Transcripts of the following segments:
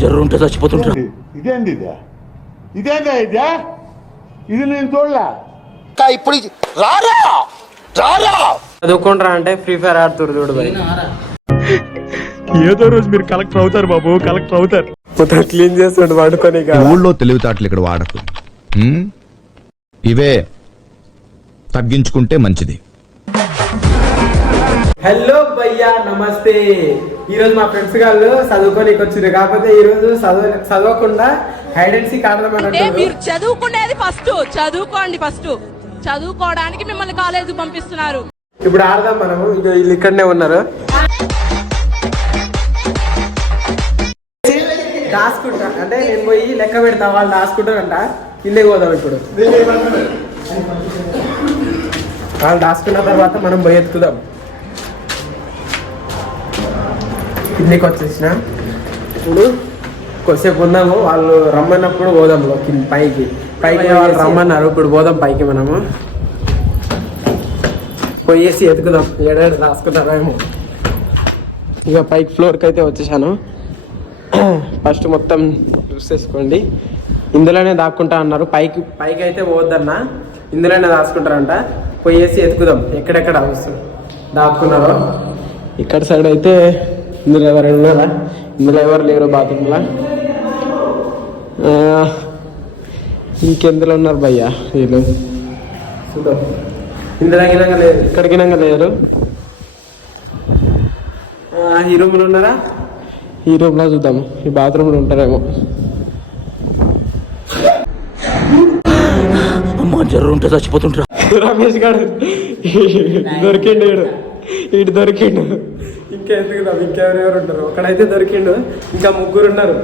జర్రు ఉంటే చచ్చిపోతుంటా. ఇదేంది ఇదేందా ఇది నేను చూడలా. ఇప్పుడు రారా రారా చదువుకుంటారా అంటే ఫ్రీ ఫైర్ ఆడుతురు చూడు భయ్. ఏదో రోజు మీరు కలెక్టర్ అవుతారు బాబు, కలెక్టర్ అవుతారు. మొత్తం క్లీన్ చేస్తుండు వాడుకొని. ఊళ్ళో తెలివితేటలు ఇక్కడ వాడకు. ఇవే తగ్గించుకుంటే మంచిది. హలో భయ్యా, నమస్తే. ఈ రోజు మా ఫ్రెండ్స్ గాళ్ళు చదువుకోనికి వచ్చింది, కాకపోతే ఈ రోజు చదవకుండా హైడ్ అండ్ సీక్ ఆడదామని. మీరు చదువుకునేది ఫస్ట్, చదువుకోండి ఫస్ట్. చదువుకోవడానికి మిమ్మల్ని కాలేజీ పంపిస్తున్నారు. ఇప్పుడు ఆడదాం మనము. వీళ్ళు ఇక్కడనే ఉన్నారు. దాచుకుంటా అంటే నేను పోయి లెక్క పెడతా, వాళ్ళు దాచుకుంటారంట. కిందకి పోదాం ఇప్పుడు. వాళ్ళు దాచుకున్న తర్వాత మనం పోయి ఎత్తుకుదాం. కిందకి వచ్చేసిన ఇప్పుడు కొద్దిసేపు ఉందాము. వాళ్ళు రమ్మన్నప్పుడు పోదాం పైకి. వాళ్ళు రమ్మన్నారు, ఇప్పుడు పోదాం పైకి. మనము పోయేసి ఎత్తుకుదాం. ఏడాడు రాసుకున్నారేమో. ఇక పైకి ఫ్లోర్కి అయితే వచ్చేసాను. ఫస్ట్ మొత్తం చూసేసుకోండి. ఇందులోనే దాక్కుంటా అన్నారు. పైకి అయితే పోవద్దన్నా, ఇందులోనే దాచుకుంటారంట. పోయేసి ఎత్తుకుదాం ఎక్కడెక్కడ దాక్కున్నారో. ఇక్కడ సైడ్ అయితే ఇందులో ఎవరైనా ఉన్నారా? ఇందులో ఎవరు లేరు బాత్రూంలో. ఇంకెందులో ఉన్నారు భయ్యా వీళ్ళు? చూద్దాం. ఇందులో గినంగా లేరు, ఇక్కడ గినంగా లేరు. ఈ రూమ్లో ఉన్నారా? ఈ రూమ్లో చూద్దాము. ఈ బాత్రూంలో ఉంటారేమో. అమ్మా జర్రు ఉంటే చచ్చిపోతుంటా. రమేష్ గారు దొరికిండు. ఇటు దొరికిండు. ఇంకా ఎందుకు ఇంకెవరెవరు ఉంటారు? ఒకడైతే దొరికిండు, ఇంకా ముగ్గురు ఉన్నారు.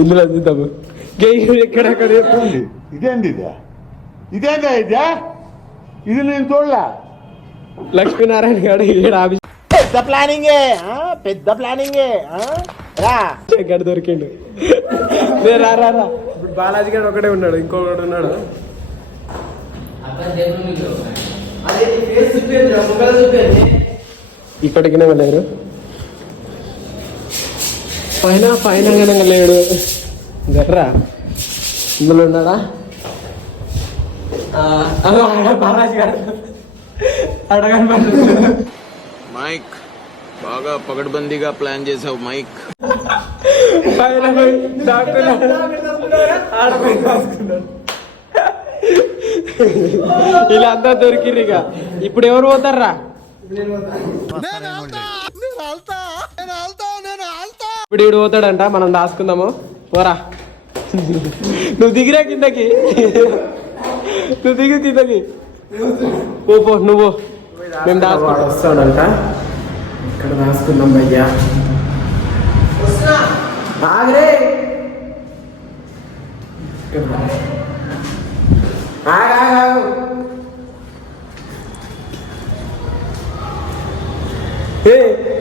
ఇందులో చూద్దాము. ఎక్కడెక్కడ ఇదేంది ఇదేందా ఇది నేను చూడలా. లక్ష్మీనారాయణ గారు పెద్ద ప్లానింగే రా. ఎక్కడ దొరికిండు? రా. ఇప్పుడు బాలాజీ గారు ఒకటే ఉన్నాడు, ఇంకొకటి ఉన్నాడు. ఇక్కడికి లేరు. పైన లేడు. గర్రా ఇందులో ఉన్నాడా? బాలాజీ గారు అడగని మైక్ బాగా పగడ్బందీగా ప్లాన్ చేసావు మైక్. ఇలా అంతా దొరికిర్రు. ఇక ఇప్పుడు ఎవరు పోతారా? ఇప్పుడు ఈడు పోతాడంట. మనం దాచుకుందాము. పోరా, నువ్వు దిగిరా కిందకి. నువ్వు దిగు కిందకి. పో నువ్వు. మేము దాచుకుంటా. వస్తాడంట. ఇక్కడ దాచుకుందాం భయ్యా. ఆగరే.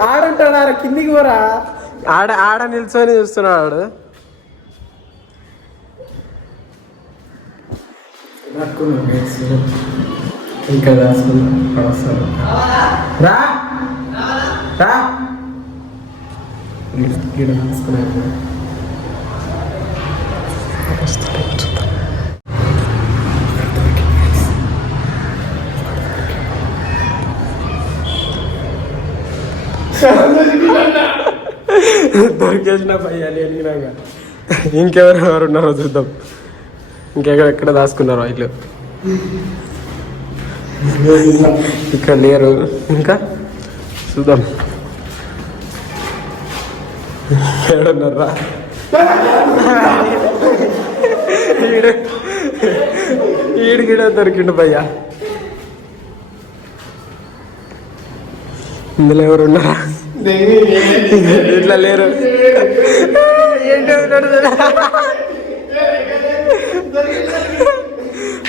ఆడంటాడు. కిందికి పోరా. ఆడ నిల్చొని చూస్తున్నాడు. ఇంకా దాచుకున్నా వస్తారు. రా దాచుకున్నా. దొరికేసిన పయ్యాలి అడిగినాక. ఇంకెవరెవరు ఉన్నారో చూద్దాం. ఇంకెక్కడ దాచుకున్నారో వీళ్ళు. ఇక్కడ లేరు. ఇంకా చూద్దాం. ఏడున్నారా? ఈడికిడ దొరికిండు భయ్యా. ఇందులో ఎవరు ఉన్నారా? ఇట్లా లేరు.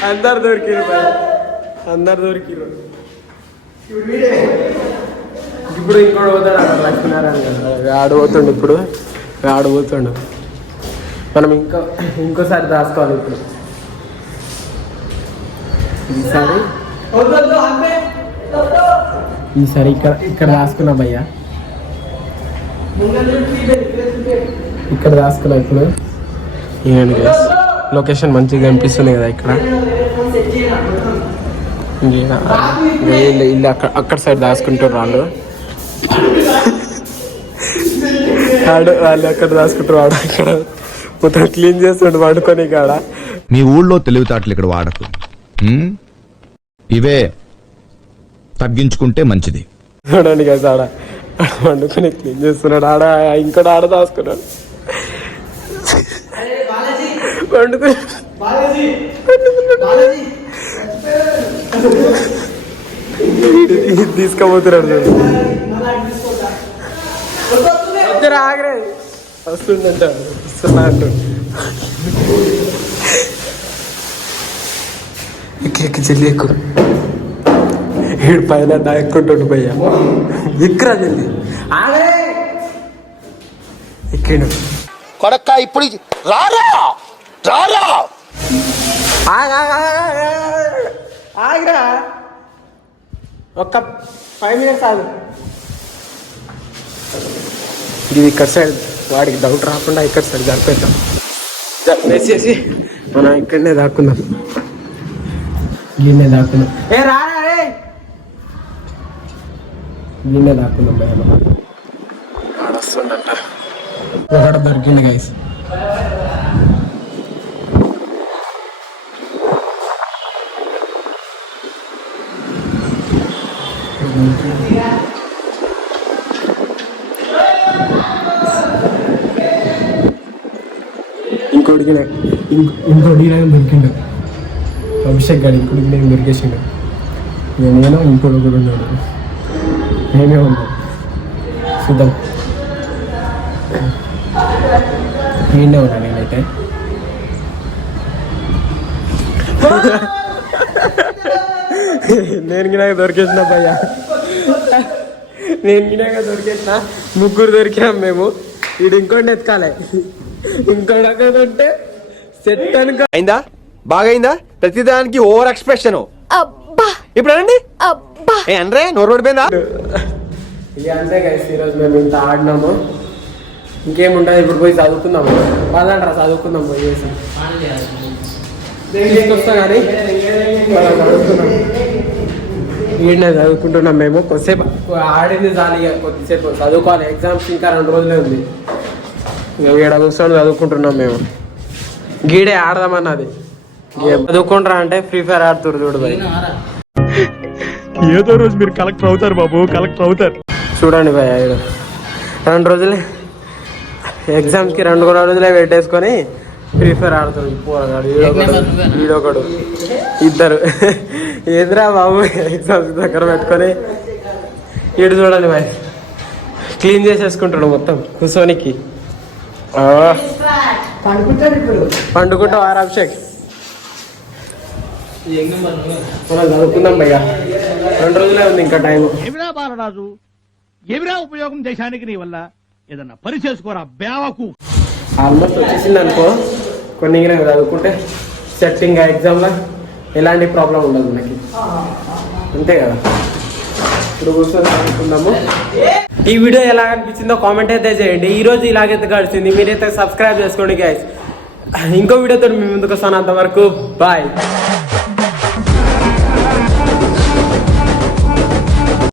అందరు దొరికిరు భయ్యా, అందరు దొరికిరు. ఇప్పుడు ఇంకోటి పోతాడు లక్ష్మీనారాయణ గారు. ఆడిపోతుండు. ఇప్పుడు ఆడిపోతుండు. మనం ఇంకోసారి దాచుకోవాలి. ఇప్పుడు ఈసారి ఇక్కడ రాసుకున్నా భయ్యా. ఇక్కడ రాసుకున్నా ఇప్పుడు లొకేషన్ మంచిగా కనిపిస్తుంది కదా ఇక్కడ. ఇల్లు అక్కడ సైడ్ దాచుకుంటారు వాళ్ళు అక్కడ దాచుకుంటారు వాడు అక్కడ మొత్తం క్లీన్ చేస్తుండు వండుకొని కాడ. మీ ఊళ్ళో తెలివితేటలు ఇక్కడ వాడకు. ఇవే తగ్గించుకుంటే మంచిది. చూడండి కదా ఆడ వండుకొని క్లీన్ చేస్తున్నాడు. ఆడ ఇంకోటి ఆడ దాచుకున్నాడు వండుకొని తీసుకోబోతున్నాడు. ఆగరే వస్తుందంట వస్తున్నా అంటు ఎక్కి చెల్లి ఎక్కువ ఏడు పైన ఎక్కుంటుండు భయ్యా. ఎక్కరా చెల్లి ఆగరే ఎక్కిండు కొడక్క ఇప్పుడు రారా రారా ఆగిరా ఒక్క 5 minutes ఆగు. ఇది ఇక్కడ సైడ్ వాడికి డౌట్ రాకుండా ఇక్కడ సైడ్ జరిపేద్దాం. జరిపేసేసి మనం ఇక్కడనే దాక్కుందాం. గిన్నె దాక్కుందాం. ఏ రారా రే గిన్నె దాక్కుందాం భయలో ఆడొస్తుందంట. ఒకటి దొరికింది గైస్. ఇంకోటికి దొరికిండు అభిషేక్ గారు. ఇంకోటికి నేను దొరికేసిండు. నేను ఇంకోటి కూడా ఉన్నాడు. మేమే ఉన్నాం చూద్దాం. నేనే ఉన్నా నేనైతే. నేను గినాక దొరికేసిన భయ్యా. నేను గినాక దొరికేసిన. ముగ్గురు దొరికినాం మేము. వీడు ఇంకోటి ఎత్తుకాలే. ఇంకోటి సెట్ అనుకో. అయిందా? బాగైందా? ప్రతిదానికి ఓవర్ ఎక్స్ప్రెషన్. ఇప్పుడు అనండి అనరే నోరు పడిపోయిందా? ఇక అంతే గైస్ ఈరోజు మేము ఇంత ఆడినాము. ఇంకేముంటుంది ఇప్పుడు పోయి చదువుకుందాము. వాళ్ళంటారా చదువుకుందాం పోయేసి తీసుకొస్తా కానీ చదువుకున్నాం. ఈయన చదువుకుంటున్నాం మేము. కొద్దిసేపు ఆడింది చాలు. ఇక కొద్దిసేపు చదువుకోవాలి. ఎగ్జామ్స్ ఇంకా 2 రోజులే ఉంది. ఇక ఈడ కూర్చొని చదువుకుంటున్నాం మేము. గీడే ఆడదామన్నది. చదువుకుంటారా అంటే ఫ్రీ ఫైర్ ఆడుతురు చూడు భయ్. ఏదో రోజు మీరు కలెక్టర్ అవుతారు బాబు, కలెక్టర్ అవుతారు. చూడండి భయ్ 2 రోజులే ఎగ్జామ్స్కి 2 రోజులే పెట్టేసుకొని ఫ్రీ ఫైర్ ఆడుతారు. పోరగాడు వీడొకడు ఇద్దరు. ఎదురా బాబు ఎగ్జామ్స్ దగ్గర పెట్టుకొని ఇటు చూడండి భయ్ క్లీన్ చేసేసుకుంటాడు మొత్తం కూర్చోనికి. పండుకుంటావు ఆరు అభిషేక్. మనం చదువుకుందాం భయ్యా. 2 రోజులే ఉంది ఇంకా టైం. ఏమిరా బాలరాజు, ఏమిరా ఉపయోగం దేశానికి నీ వల్ల? ఏదన్నా పని చేసుకోరా బేవకు. ఆల్మోస్ట్ వచ్చేసింది అనుకో. కొన్ని చదువుకుంటే సెట్టింగ్ ఎగ్జామ్లో ఎలాంటి ప్రాబ్లం ఉండదు మనకి. అంతే కదా. ఇప్పుడు కూర్చొని చదువుకుందాము. ఈ వీడియో ఎలా అనిపించిందో కామెంట్ అయితే చేయండి. ఈరోజు ఇలాగైతే గడిచింది. మీరైతే సబ్స్క్రైబ్ చేసుకోండి గైస్. ఇంకో వీడియోతో మీ ముందుకు వస్తాను. అంతవరకు బాయ్.